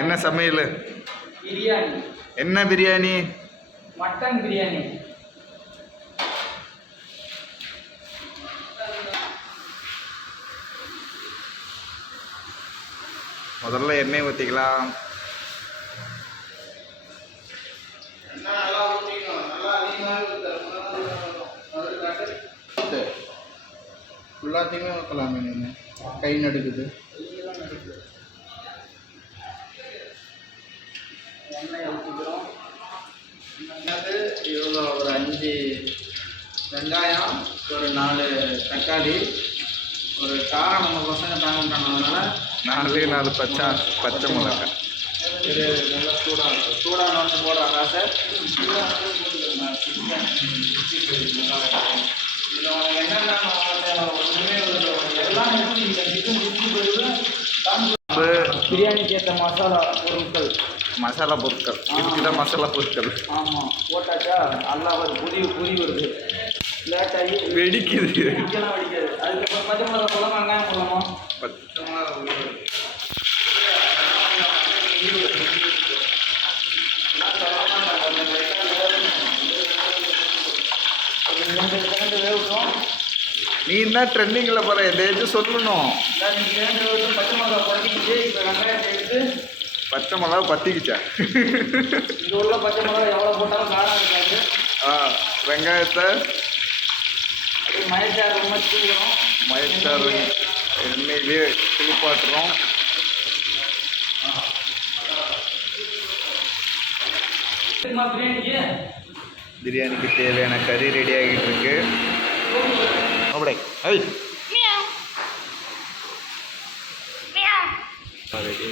என்ன சமையல்? பிரியாணி. என்ன பிரியாணி? மட்டன் பிரியாணி. முதல்ல எண்ணெய் ஊற்றிக்கலாம். ஃபுல்லாத்தையுமே ஊற்றலாமே நீங்கள், கை நடுக்குது. எண்ணெய் ஊற்றிக்கிறோம். இவ்வளோ ஒரு 5 வெங்காயம், ஒரு 4 தக்காளி, ஒரு காரம் நம்ம பசங்க தாங்க பண்ணதுனால 4 பச்சை மிளகாய். இது நல்லா சூடான வந்து போடுறாங்க சார். இதில் என்னென்ன பிரியாணிக்கு ஏற்ற மசாலா பொருட்கள். மசாலா பொருட்கள் இதுதான் மசாலா பொருட்கள். ஆமாம், போட்டாச்சா நல்லா புரி வருது. லேட்டாகி வெடிக்குது. வெடிக்கலாம் வெடிக்காது. அதுக்கப்புறம் பச்சை மிளகா போடலாம், வெங்காயம் போடலாமா? பச்சை மிளகா 2 செகண்ட் வேகட்டும். நீ தான் ட்ரெண்டிங்கில் போகிற, எதாச்சும் சொல்லணும். 2 செகண்ட் வேகட்டும். பச்சை மிளகா புடக்கிச்சு. இப்போ வெங்காயத்தை எடுத்து பச்சை மிளகா பற்றிக்கிச்சா? இங்கே உள்ள பச்சை மிளகா எவ்வளோ போட்டாலும் காரம் இருக்காது. வெங்காயத்தை மயச்சாறு மாதிரி தூக்கிறோம். மயச்சாறு எண்ணெயிலே குளிப்பாட்டுறோம். பிரியாணிக்கு தேவையான கறி ரெடி ஆகிட்டு இருக்கு. அப்படியே ரெடி.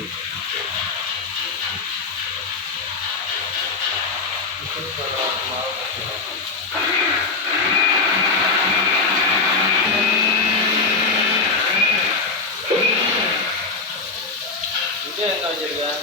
எங்கே வச்சிருக்கேன்?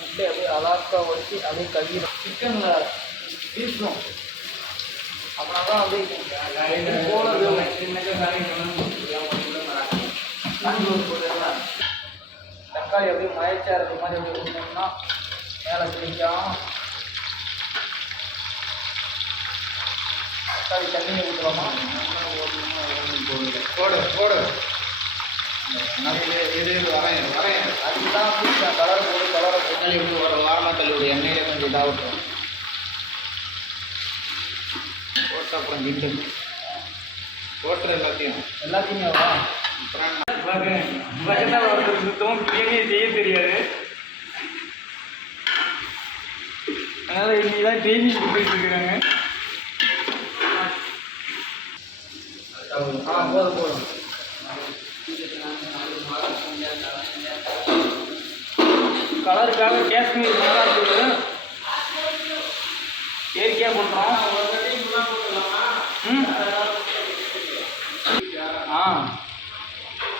அப்படியே அலாக்கா வச்சு அப்படியே கழுவிடும். சிக்கனில் வீசணும். அப்புறம் தான் அப்படியே போல தக்காளி அப்படியே மயச்சாரது மாதிரி அப்படியே ஊற்றினோம்னா மேலே பிடிக்கும். தக்காளி தண்ணியை ஊற்றுவோமா? போடு. இது வரேன். அதுக்கு தான் பிடிச்சேன். கலர் போடு. தக்காளி விட்டு ஒரு வாரமாக தள்ளிவிடு. எண்ணெயிலே கொஞ்சம் இதாகட்டும். போட்டு அப்புறம் கிண்டு போட்டுரு எல்லாத்தையுமே வா. சுத்தமாக பிரியாணியை செய்ய தெரியாது. அதனால் இன்னைக்கு தான் ட்ரைனிங் கொடுத்துட்டு இருக்கிறாங்க. போதும். கலருக்காக காஷ்மீர் மிளகாத்தூள் இயற்கையாக பண்ணுறோம்.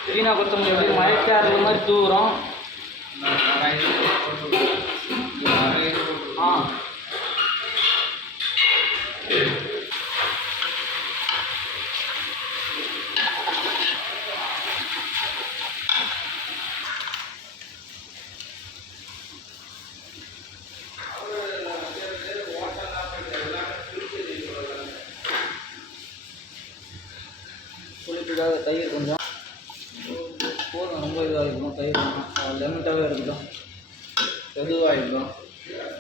புதினா கொத்தமல்லி எப்படி மழைச்சாறு மாதிரி தூவுறோம். புளிப்புக்காக தயிர் கொஞ்சம் போதும். ரொம்ப இதாக இருக்கணும். தயிர் லெமட்டாகவே இருக்கட்டும். பொதுவாக இருக்கும்.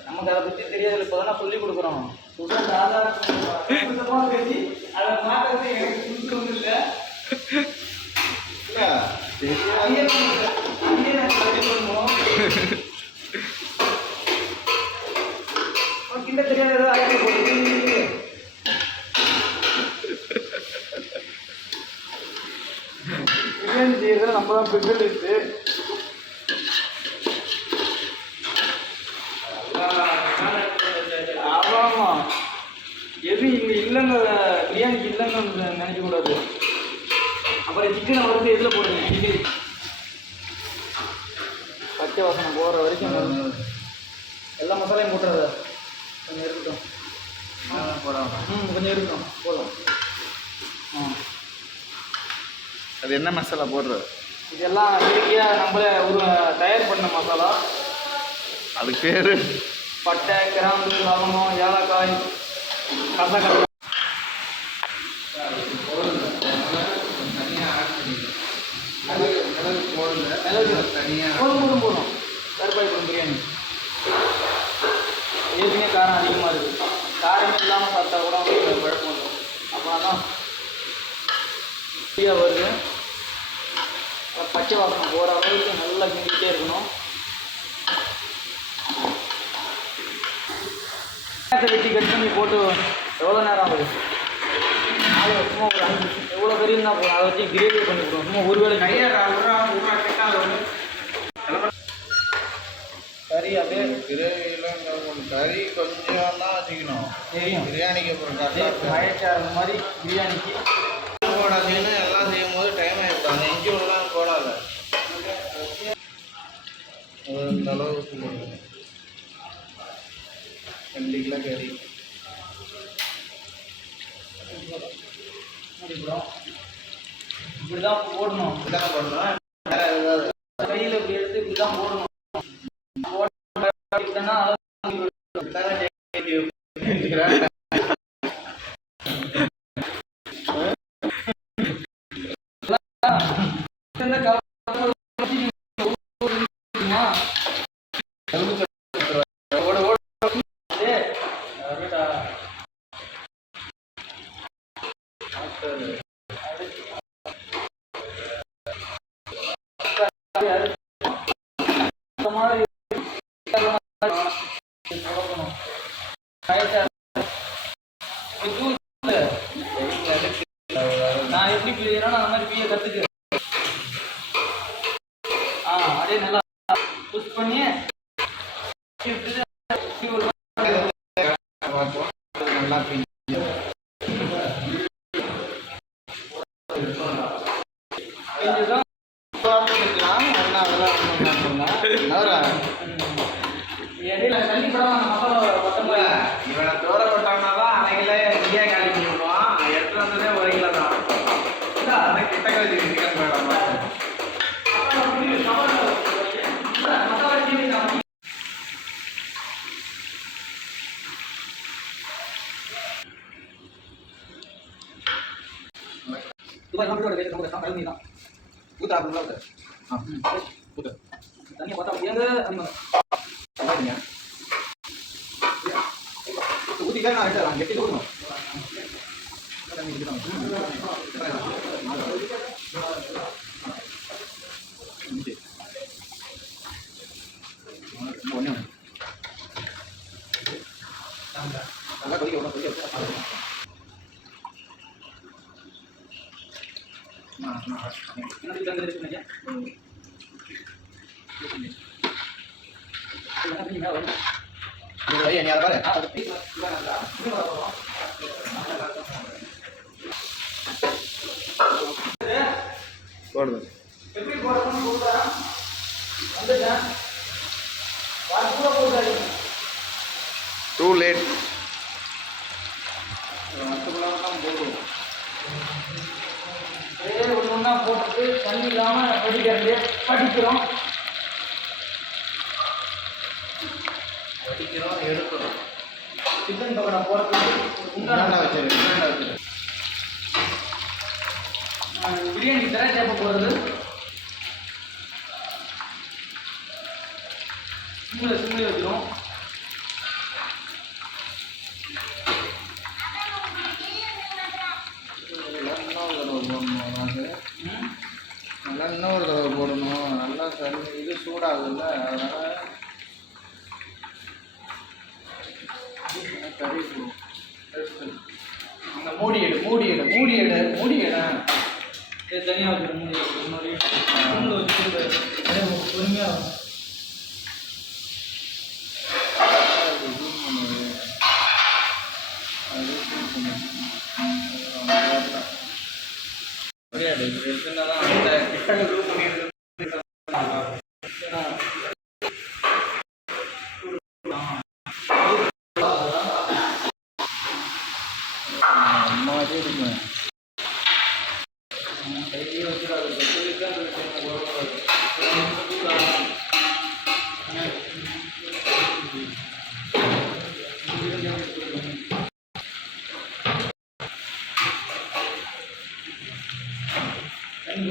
நமக்கு அதை பற்றி தெரியாது. இப்போ தானே சொல்லிக் கொடுக்குறோம். சுதன் ஆதாரமாக பேசி அதை மாற்றுறது எனக்கு புதுசு இல்லை. கிண்ட தெரியாத பிரியாணி செய்யறத நம்ம தான் ஸ்பெஷலிஸ்ட்டு. ஆமாம், எது இங்கே இல்லைங்க பிரியாணிக்கு இல்லைன்னு நினைக்கக்கூடாது. அப்புறம் சிக்கனை வந்து எதில் போடுங்க சிக்கன் பச்சை வாசனை போகிற வரைக்கும் எல்லா மசாலையும் போட்டுறத கொஞ்சம் இருக்கட்டும். கொஞ்சம் இருக்கட்டும் போதும். அது என்ன மசாலா போடுறது? இதெல்லாம் இயற்கையாக நம்மளே தயார் பண்ண மசாலா. அதுக்கு பேர் பட்டை, கிராம்பு, லவங்கம், ஏலக்காய், கசகசா. போதும் போதும் கருப்பாய் போடும் பிரியாணி. ஏற்கனவே காரம் அதிகமாக இருக்குது. காரமே இல்லாமல் சாப்பிட்டா கூட அவங்களுக்கு குழப்பம் வரும். அப்புறம் தான் ஃப்ரீயாக வருது. பச்சை வாசனை போகிற அளவுக்கு நல்லா கிண்டிகிட்டே இருக்கணும். வெட்டி கட் பண்ணி போட்டு எவ்வளோ நேரம் ஆகுது? சும்மா ஒரு 5 எவ்வளோ பெரிய தான் போதும். அதை வச்சு கிரேவி பண்ணி விடுவோம். சும்மா ஒரு வேளை கறி அப்படியே கிரேவிலாம் கறி கொஞ்சம் தான் வச்சுக்கணும். தெரியும் பிரியாணிக்கு அப்புறம் மழைச்சாறு மாதிரி பிரியாணிக்கு போடாதீங்கன்னு எல்லாம் செய்யும் போது டைம் ஆகிடும். அந்த இஞ்சி ஒன்றுலாம் போடாத. இந்த அளவுக்கு 2 கிலோ கறி இப்படி தான் போடணும். இப்படிதான் பண்ணணும். வேறு ஏதாவது கையில் இப்படி எடுத்து இப்படி தான் போடணும். போட்டோம்னா நான் எப்படி பிரியா அந்த மாதிரி பிரியா கற்றுக்கிறேன். அப்படியே நல்லா புஷ் பண்ணி நல்லா இடையில தண்ணி படம் மசாலா பட்டமா இவனை தோற போட்டாங்கன்னா தான் அன்னைக்கிலே இந்தியா காலி பண்ணி விடுவான். எடுத்து வந்ததே 1 கிலோ தான். அந்த கிட்ட கழிச்சு சிக்கன் வேண்டாம். தண்ணியை பார்த்தா எங்க ஊற்றிக்கா நான் கெட்டி கொடுக்கணும். நல்லா கொதிக்க விடணும். போடுது. எப்படி போடணும்னு சொல்றா வந்துட்டேன். வாட்ஸ்அப்ல போடுறாரு. Too late. ஒன்றா போட்டு தண்ணி இல்லாமல் வடிக்கிறது படிக்கிறோம். எடுக்கிறோம். சிக்கன் பக்கோடா போடுறதுக்கு பிரியாணிக்கு தர சேப்பை போடுறது. சிம்மில் வைக்கிறோம். நல்லா இன்னொரு தடவை போடணும். நல்லா சரி இது சூடாகுதுல்ல, அதனால் கறி அந்த மூடி எடு. தனியாக வைக்கிறோம். சிம்மில் வச்சு பொறுமையாக கிடையாது. சிக்கனில் தான் அந்த கிட்டங்க குரூப் பண்ணிட்டு அம்மாவே இருக்குங்க. கையிலேயே வச்சுடாது.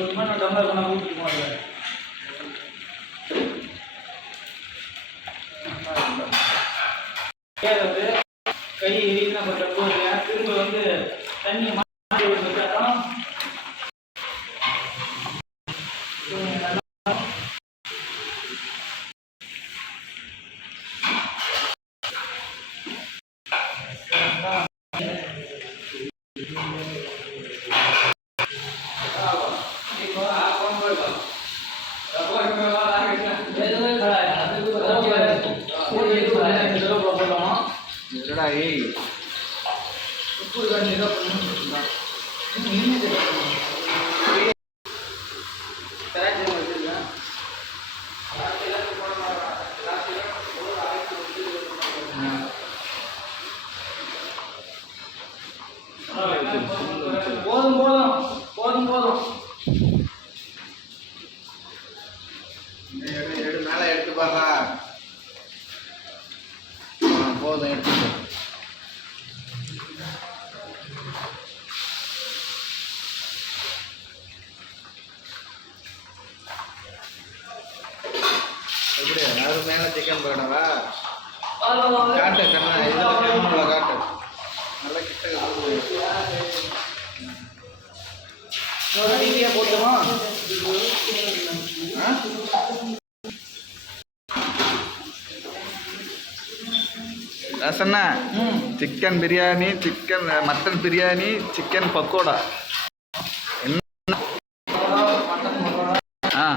ஒரு மாதிரி நான் டம்ளர் பண்ண ஊற்றிட்டு போனேன். வந்து கை எரியுதுன்னா பண்ணுறப்போ திரும்ப வந்து தண்ணி மாற்றி விட்டுட்டாலும் என்னடா ஏய் உப்பு காஞ்சி என்ன பண்ணணும் போதும் போதும் போதும் போதும். எடு மேலே எடுத்து பாருடா. போதும் எடுத்துக்கோ. எப்படி அது மேலே சிக்கன் போயிடவா? காட்டு கண்ணா இதில் கேமரா காட்டு. நல்லா கிட்ட போட்டோமா ரசண்ணா chicken biryani, chicken mutton biryani, chicken pakoda. என்ன ஆ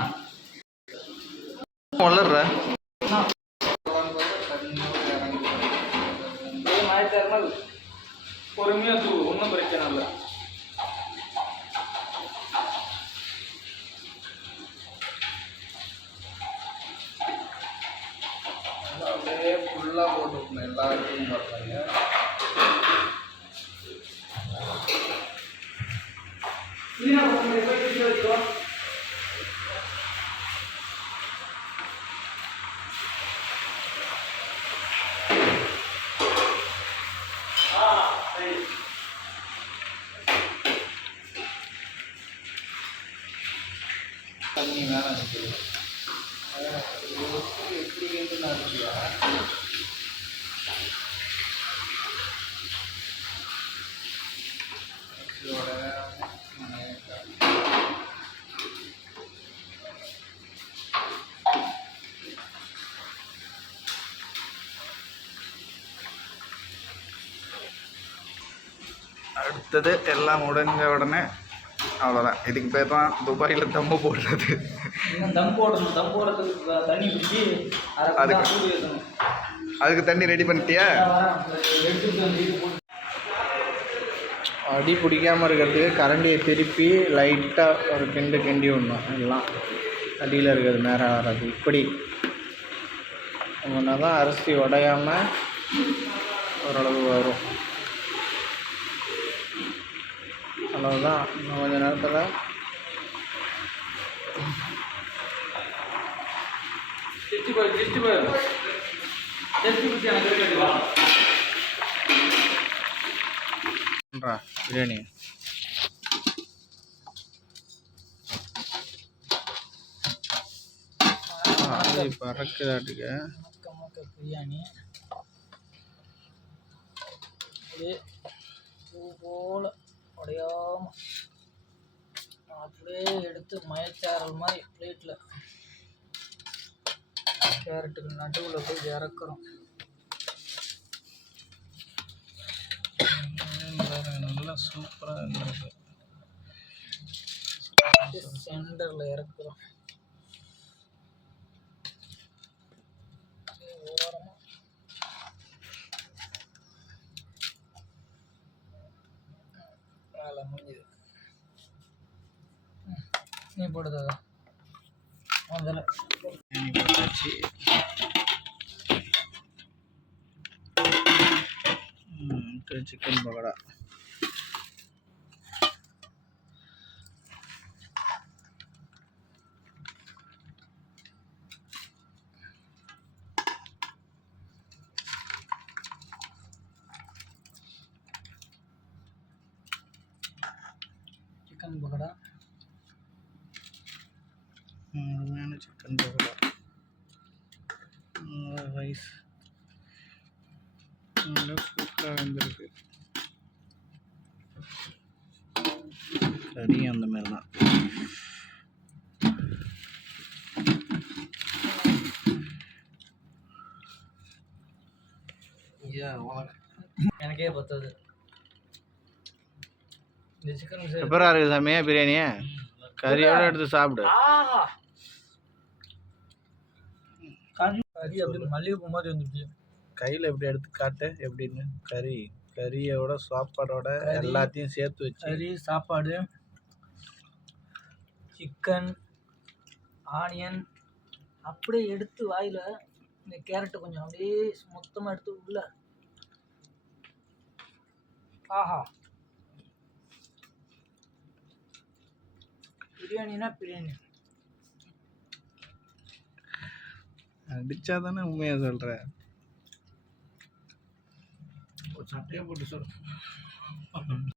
வளர்ற பொறுமையாக தூ, ஒன்றும் பிரச்சனை இல்லை. அப்படியே ஃபுல்லாக போட்டு விடணும். எல்லாருக்கும் பார்த்தாங்க. தண்ணி வேணாம் இருக்குது. எப்படி இருக்குன்னு இருக்கியா? இதோட அடுத்தது எல்லாம் முடிஞ்ச உடனே அவ்வளோதான். இதுக்கு பேர் தான் துபாயில் தம்மு போடுறது. இன்னும் தம் போடணும். தம் போடுறதுக்கு தண்ணி பிடிச்சி அதுக்கு சூடு ஏற்றணும். அதுக்கு தண்ணி ரெடி பண்ணிட்டியா? எடுத்துட்டு வந்து இது போட்டு அடி பிடிக்காமல் இருக்கிறதுக்கு கரண்டியை திருப்பி லைட்டாக ஒரு கிண்டி விடணும். எல்லாம் அடியில் இருக்கிறது நேரம் வராது. இப்படி அப்படின்னா தான் அரிசி உடையாமல் ஓரளவு வரும். அவ்வளோதான். இன்னும் கொஞ்சம் நேரத்தில் பிரியாணி பறக்குதாட்டுக்க பிரியாணி அப்படியே பூ போல் உடையாமல் அப்படியே எடுத்து மயச்சாரல் மாதிரி பிளேட்டில் கேரட்டுக்கு நடுவில் போய் இறக்குறோம். நல்லா சூப்பராக இருந்திருக்கு. சென்டரில் இறக்குறோம். ஓரமாக வேலை முடிஞ்சுது. நீ போடுதா அதில் பிரியாணி போட்டாச்சு. Chicken pakoda. Chicken pakoda chicken pakoda. Rice சூப்பராக வெந்திருக்கு. கறி அந்த மாதிரி தான். எனக்கே பத்தாது இந்த சிக்கன் சூப்பராக இருக்குது சாமி பிரியாணி. கறியோட எடுத்து சாப்பிடு. கறி அப்படி மல்லிகைப்பூ மாதிரி வந்துச்சு. கையில் எப்படி எடுத்து காட்டு எப்படின்னு. கறியோட சாப்பாடோட எல்லாத்தையும் சேர்த்து வச்சு. கறி சாப்பாடு சிக்கன் ஆனியன் அப்படியே எடுத்து வாயில் இந்த கேரட்டை கொஞ்சம் அப்படியே மொத்தமாக எடுத்து உள்ள. ஆஹா பிரியாணினா பிரியாணி. அடிச்சா தானே உண்மையாக சொல்கிற. சட்டையை போட்டு சொல்.